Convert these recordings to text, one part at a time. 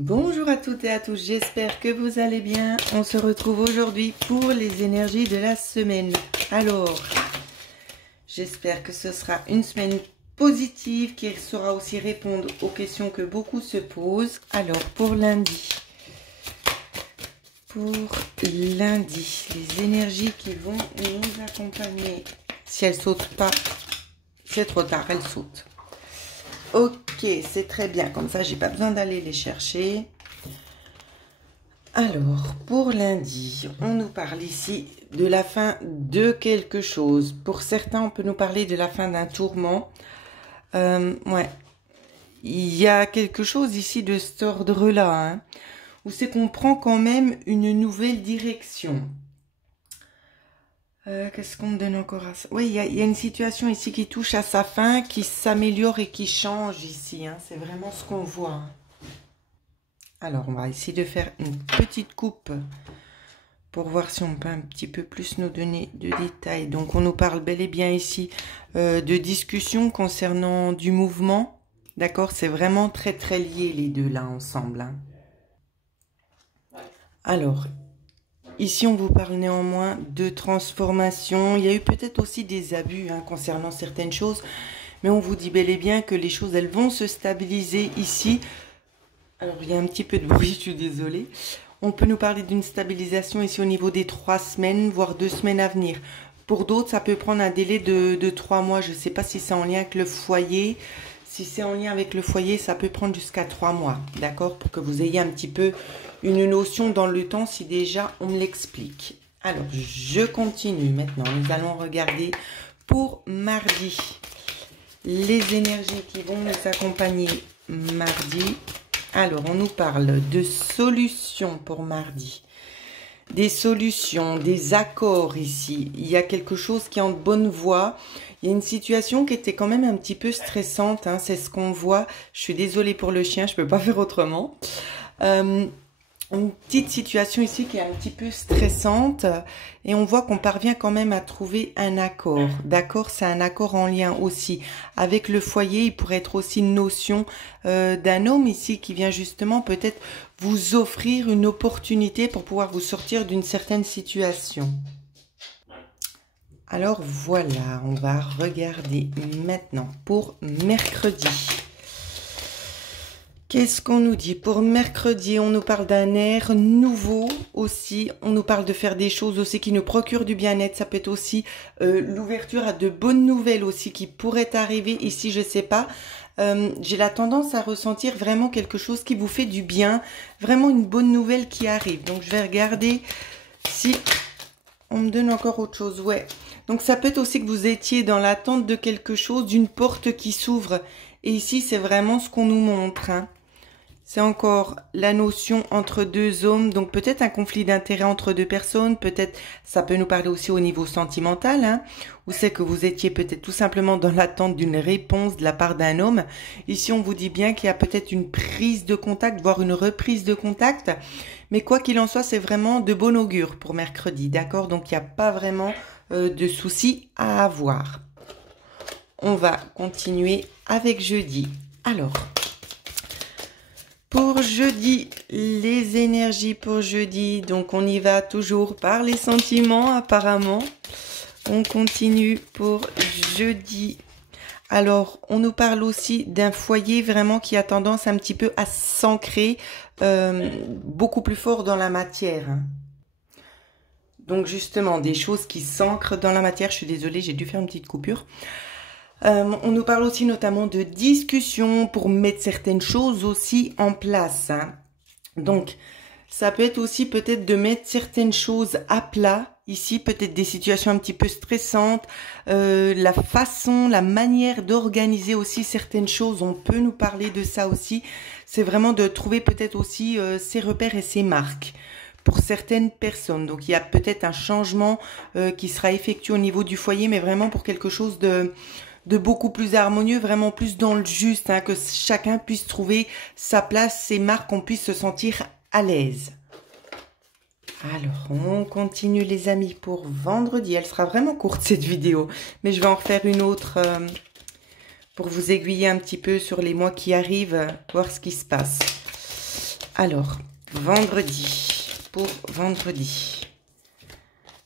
Bonjour à toutes et à tous, j'espère que vous allez bien. On se retrouve aujourd'hui pour les énergies de la semaine. Alors, j'espère que ce sera une semaine positive qui saura aussi répondre aux questions que beaucoup se posent. Alors, pour lundi, les énergies qui vont nous accompagner. Si elles sautent pas, c'est trop tard, elles sautent. Ok, c'est très bien. Comme ça, j'ai pas besoin d'aller les chercher. Alors, pour lundi, on nous parle ici de la fin de quelque chose. Pour certains, on peut nous parler de la fin d'un tourment. Ouais. Il y a quelque chose ici de cet ordre-là, hein, où c'est qu'on prend quand même une nouvelle direction. Qu'est-ce qu'on me donne encore à ça? Oui, il y a une situation ici qui touche à sa fin, qui s'améliore et qui change ici. Hein. C'est vraiment ce qu'on voit. Alors, on va essayer de faire une petite coupe pour voir si on peut un petit peu plus nous donner de détails. Donc, on nous parle bel et bien ici de discussion concernant du mouvement. D'accord? C'est vraiment très, très lié les deux là ensemble. Hein. Alors, ici, on vous parle néanmoins de transformation. Il y a eu peut-être aussi des abus hein, concernant certaines choses. Mais on vous dit bel et bien que les choses, elles vont se stabiliser ici. Alors, il y a un petit peu de bruit, je suis désolée. On peut nous parler d'une stabilisation ici au niveau des 3 semaines, voire 2 semaines à venir. Pour d'autres, ça peut prendre un délai de 3 mois. Je ne sais pas si c'est en lien avec le foyer. Si c'est en lien avec le foyer, ça peut prendre jusqu'à 3 mois. D'accord? Pour que vous ayez un petit peu une notion dans le temps, si déjà on me l'explique. Alors, je continue maintenant. Nous allons regarder pour mardi. Les énergies qui vont nous accompagner mardi. Alors, on nous parle de solutions pour mardi. Des solutions, des accords ici. Il y a quelque chose qui est en bonne voie. Il y a une situation qui était quand même un petit peu stressante. Hein, c'est ce qu'on voit. Je suis désolée pour le chien, je ne peux pas faire autrement. Une petite situation ici qui est un petit peu stressante et on voit qu'on parvient quand même à trouver un accord. D'accord, c'est un accord en lien aussi avec le foyer. Il pourrait être aussi une notion d'un homme ici qui vient justement peut-être vous offrir une opportunité pour pouvoir vous sortir d'une certaine situation. Alors voilà, on va regarder maintenant pour mercredi. Qu'est-ce qu'on nous dit? Pour mercredi, on nous parle d'un air nouveau aussi. On nous parle de faire des choses aussi qui nous procurent du bien-être. Ça peut être aussi l'ouverture à de bonnes nouvelles aussi qui pourraient arriver ici, je sais pas. J'ai la tendance à ressentir vraiment quelque chose qui vous fait du bien. Vraiment une bonne nouvelle qui arrive. Donc, je vais regarder si on me donne encore autre chose. Ouais. Donc, ça peut être aussi que vous étiez dans l'attente de quelque chose, d'une porte qui s'ouvre. Et ici, c'est vraiment ce qu'on nous montre. Hein. C'est encore la notion entre deux hommes, donc peut-être un conflit d'intérêts entre deux personnes, peut-être ça peut nous parler aussi au niveau sentimental, hein, ou c'est que vous étiez peut-être tout simplement dans l'attente d'une réponse de la part d'un homme. Ici, on vous dit bien qu'il y a peut-être une prise de contact, voire une reprise de contact, mais quoi qu'il en soit, c'est vraiment de bon augure pour mercredi, d'accord? Donc, il n'y a pas vraiment de soucis à avoir. On va continuer avec jeudi. Alors... pour jeudi, les énergies pour jeudi, donc on y va toujours par les sentiments apparemment. On continue pour jeudi. Alors, on nous parle aussi d'un foyer vraiment qui a tendance un petit peu à s'ancrer beaucoup plus fort dans la matière. Donc justement, des choses qui s'ancrent dans la matière. Je suis désolée, j'ai dû faire une petite coupure. On nous parle aussi notamment de discussion pour mettre certaines choses aussi en place. Hein. Donc, ça peut être aussi peut-être de mettre certaines choses à plat. Ici, peut-être des situations un petit peu stressantes. La façon, la manière d'organiser aussi certaines choses. On peut nous parler de ça aussi. C'est vraiment de trouver peut-être aussi ses repères et ses marques pour certaines personnes. Donc, il y a peut-être un changement qui sera effectué au niveau du foyer, mais vraiment pour quelque chose de beaucoup plus harmonieux, vraiment plus dans le juste, hein, que chacun puisse trouver sa place, ses marques, qu'on puisse se sentir à l'aise. Alors, on continue les amis pour vendredi. Elle sera vraiment courte cette vidéo, mais je vais en refaire une autre pour vous aiguiller un petit peu sur les mois qui arrivent, voir ce qui se passe. Alors, vendredi, pour vendredi.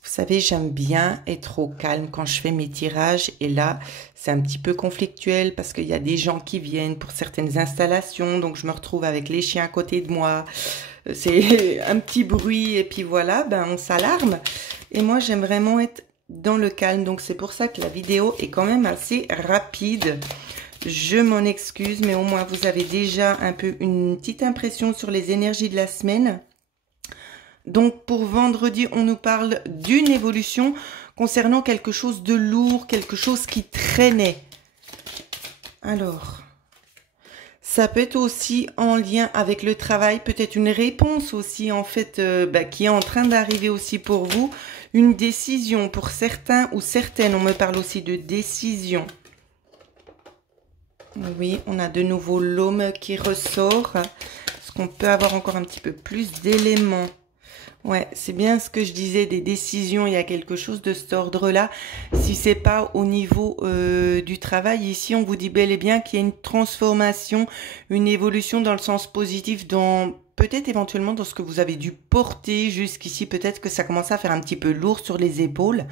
Vous savez, j'aime bien être au calme quand je fais mes tirages. Et là, c'est un petit peu conflictuel parce qu'il y a des gens qui viennent pour certaines installations. Donc, je me retrouve avec les chiens à côté de moi. C'est un petit bruit et puis voilà, ben on s'alarme. Et moi, j'aime vraiment être dans le calme. Donc, c'est pour ça que la vidéo est quand même assez rapide. Je m'en excuse, mais au moins, vous avez déjà un peu une petite impression sur les énergies de la semaine. Donc, pour vendredi, on nous parle d'une évolution concernant quelque chose de lourd, quelque chose qui traînait. Alors, ça peut être aussi en lien avec le travail, peut-être une réponse aussi, en fait, qui est en train d'arriver aussi pour vous. Une décision pour certains ou certaines. On me parle aussi de décision. Oui, on a de nouveau l'homme qui ressort. Est-ce qu'on peut avoir encore un petit peu plus d'éléments? Ouais, c'est bien ce que je disais, des décisions, il y a quelque chose de cet ordre-là. Si c'est pas au niveau du travail, ici, on vous dit bel et bien qu'il y a une transformation, une évolution dans le sens positif, dans peut-être éventuellement dans ce que vous avez dû porter jusqu'ici. Peut-être que ça commence à faire un petit peu lourd sur les épaules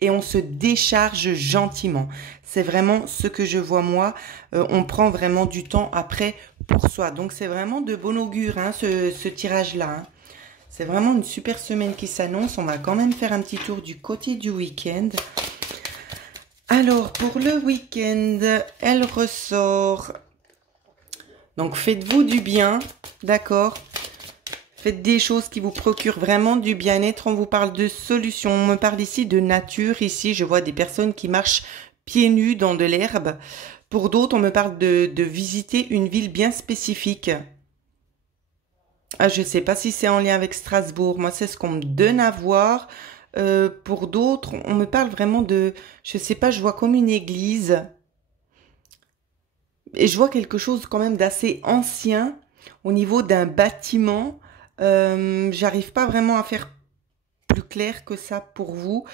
et on se décharge gentiment. C'est vraiment ce que je vois moi. On prend vraiment du temps après pour soi. Donc, c'est vraiment de bon augure, hein, ce tirage-là, hein. C'est vraiment une super semaine qui s'annonce. On va quand même faire un petit tour du côté du week-end. Alors, pour le week-end, elle ressort. Donc, faites-vous du bien, d'accord? Faites des choses qui vous procurent vraiment du bien-être. On vous parle de solutions. On me parle ici de nature. Ici, je vois des personnes qui marchent pieds nus dans de l'herbe. Pour d'autres, on me parle de visiter une ville bien spécifique. Ah, je ne sais pas si c'est en lien avec Strasbourg. Moi, c'est ce qu'on me donne à voir. Pour d'autres, on me parle vraiment de... Je ne sais pas, je vois comme une église. Et je vois quelque chose quand même d'assez ancien au niveau d'un bâtiment. J'arrive pas vraiment à faire plus clair que ça pour vous.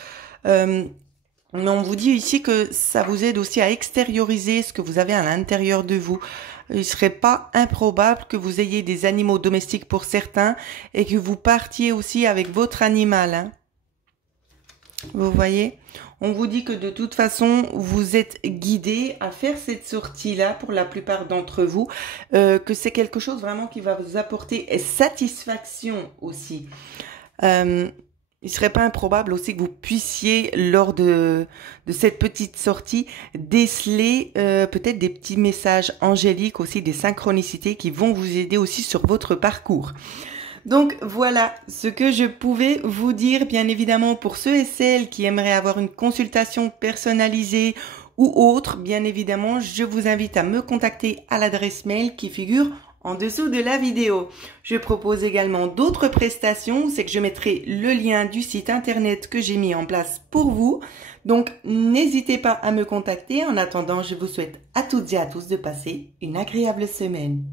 Mais on vous dit ici que ça vous aide aussi à extérioriser ce que vous avez à l'intérieur de vous. Il ne serait pas improbable que vous ayez des animaux domestiques pour certains et que vous partiez aussi avec votre animal, hein. Vous voyez? On vous dit que de toute façon, vous êtes guidé à faire cette sortie-là pour la plupart d'entre vous, que c'est quelque chose vraiment qui va vous apporter satisfaction aussi. Il serait pas improbable aussi que vous puissiez, lors de cette petite sortie, déceler peut-être des petits messages angéliques aussi, des synchronicités qui vont vous aider aussi sur votre parcours. Donc voilà ce que je pouvais vous dire, bien évidemment pour ceux et celles qui aimeraient avoir une consultation personnalisée ou autre, bien évidemment, je vous invite à me contacter à l'adresse mail qui figure en dessous de la vidéo. Je propose également d'autres prestations, c'est que je mettrai le lien du site internet que j'ai mis en place pour vous. Donc n'hésitez pas à me contacter. En attendant, je vous souhaite à toutes et à tous de passer une agréable semaine.